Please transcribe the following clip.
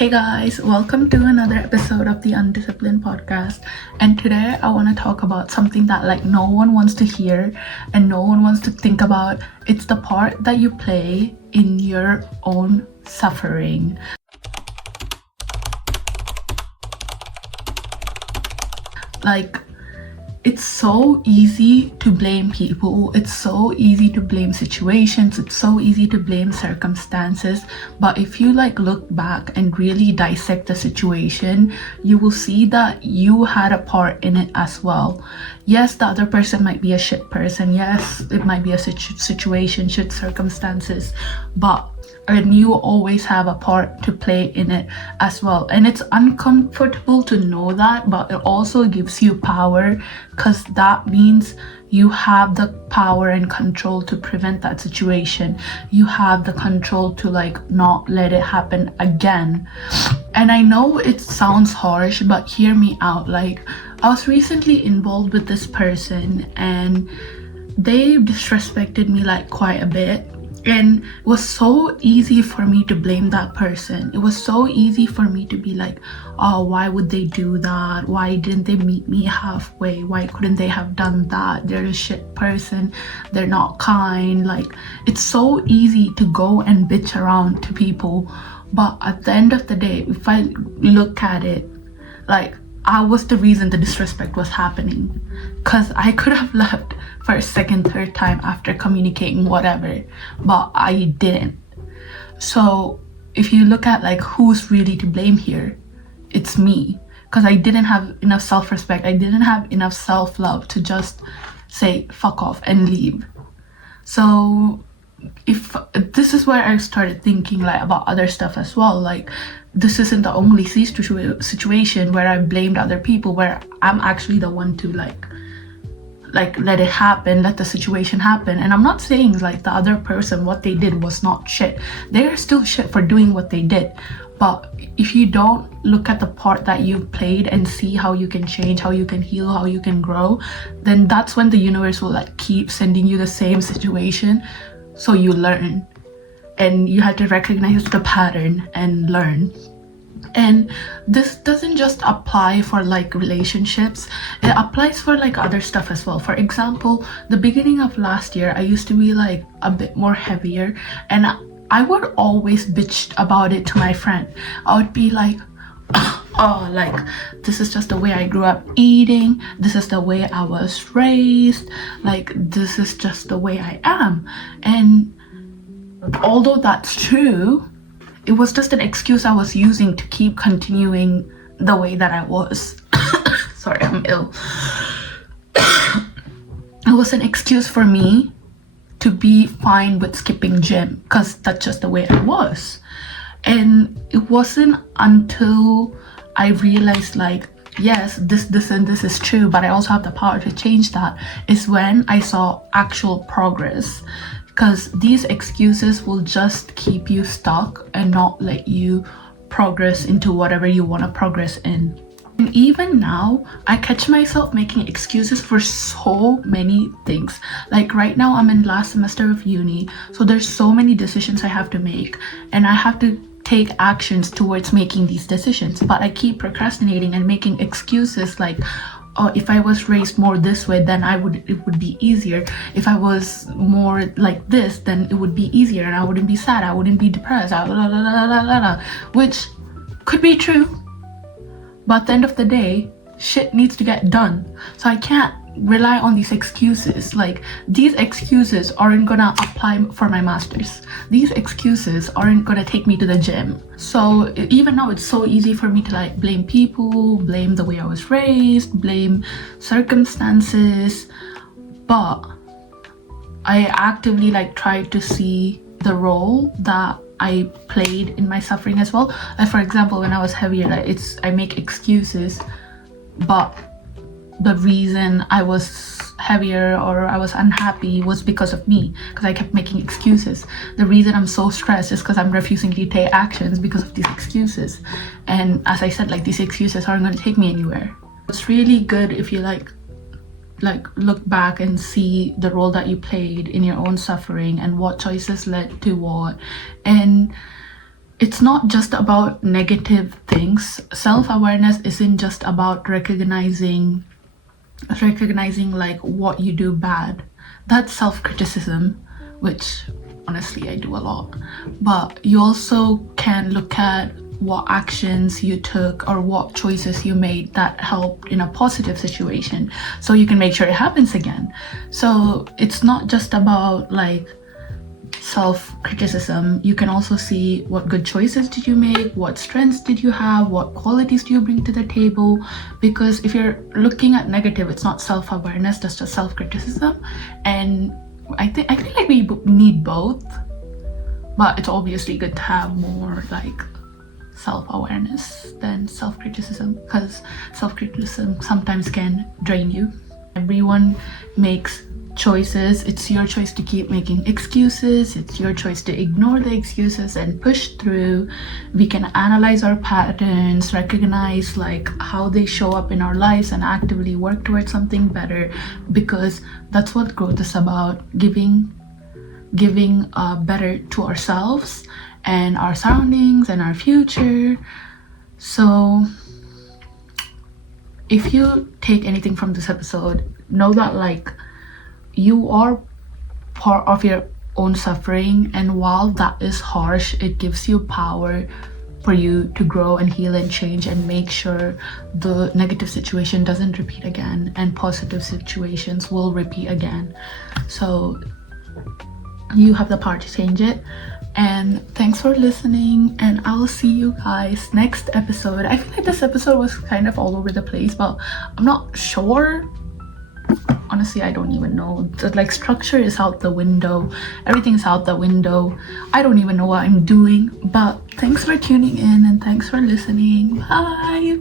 Hey guys, welcome to another episode of the Undisciplined Podcast. And today I want to talk about something that no one wants to hear and no one wants to think about. It's the part that you play in your own suffering. It's so easy to blame people, it's so easy to blame situations, it's so easy to blame circumstances, but if you look back and really dissect the situation, you will see that you had a part in it as well. Yes, the other person might be a shit person, yes, it might be a situation, shit circumstances, and you always have a part to play in it as well. And it's uncomfortable to know that, but it also gives you power, because that means you have the power and control to prevent that situation. You have the control to not let it happen again. And I know it sounds harsh, but hear me out. I was recently involved with this person and they disrespected me quite a bit. And it was so easy for me to blame that person. It was so easy for me to be oh, why would they do that? Why didn't they meet me halfway? Why couldn't they have done that? They're a shit person. They're not kind. It's so easy to go and bitch around to people. But at the end of the day, if I look at it, I was the reason the disrespect was happening, because I could have left for a second, third time after communicating whatever, but I didn't. So if you look at who's really to blame here, it's me, because I didn't have enough self-respect. I didn't have enough self-love to just say fuck off and leave. So if this is where I started thinking about other stuff as well, this isn't the only situation where I blamed other people, where I'm actually the one to let it happen, let the situation happen. And I'm not saying the other person, what they did was not shit. They're still shit for doing what they did. But if you don't look at the part that you've played and see how you can change, how you can heal, how you can grow, then that's when the universe will keep sending you the same situation. So you learn, and you have to recognize the pattern and learn. And this doesn't just apply for relationships, it applies for other stuff as well. For example, the beginning of last year, I used to be a bit more heavier, and I would always bitch about it to my friend. I would be this is just the way I grew up eating, this is the way I was raised, this is just the way I am. And although that's true, it was just an excuse I was using to keep continuing the way that I was. Sorry, I'm ill. It was an excuse for me to be fine with skipping gym, because that's just the way I was. And it wasn't until I realized yes, this and this is true, but I also have the power to change that, is when I saw actual progress. Because these excuses will just keep you stuck and not let you progress into whatever you want to progress in. And even now, I catch myself making excuses for so many things. Right now, I'm in last semester of uni, so there's so many decisions I have to make, and I have to take actions towards making these decisions. But I keep procrastinating and making excuses oh, if I was raised more this way, then it would be easier. If I was more like this, then it would be easier, and I wouldn't be sad, I wouldn't be depressed, which could be true. But at the end of the day, shit needs to get done. So I can't rely on these excuses. These excuses aren't gonna apply for my masters. These excuses aren't gonna take me to the gym. So even now, it's so easy for me to blame people, blame the way I was raised, blame circumstances. But I actively try to see the role that I played in my suffering as well. For example, when I was heavier, I make excuses, but the reason I was heavier or I was unhappy was because of me, because I kept making excuses. The reason I'm so stressed is because I'm refusing to take actions because of these excuses. And as I said, these excuses aren't going to take me anywhere. It's really good if you look back and see the role that you played in your own suffering and what choices led to what. And it's not just about negative things. Self-awareness isn't just about recognizing like what you do bad. That's self-criticism, which honestly I do a lot. But you also can look at what actions you took or what choices you made that helped in a positive situation, so you can make sure it happens again. So it's not just about like self-criticism. You can also see what good choices did you make, what strengths did you have, what qualities do you bring to the table. Because if you're looking at negative, it's not self-awareness, that's just self-criticism. And I feel like we need both, but it's obviously good to have more like self-awareness than self-criticism, because self-criticism sometimes can drain you. Everyone makes choices. It's your choice to keep making excuses. It's your choice to ignore the excuses and push through. We can analyze our patterns, recognize like how they show up in our lives, and actively work towards something better, because that's what growth is about: giving better to ourselves and our surroundings and our future. So if you take anything from this episode, know that like you are part of your own suffering, and while that is harsh, it gives you power for you to grow and heal and change and make sure the negative situation doesn't repeat again and positive situations will repeat again. So you have the power to change it. And thanks for listening, and I'll see you guys next episode. I feel like this episode was kind of all over the place, but I'm not sure. Honestly, I don't even know. The like structure is out the window. Everything's out the window. I don't even know what I'm doing. But thanks for tuning in, and thanks for listening. Bye.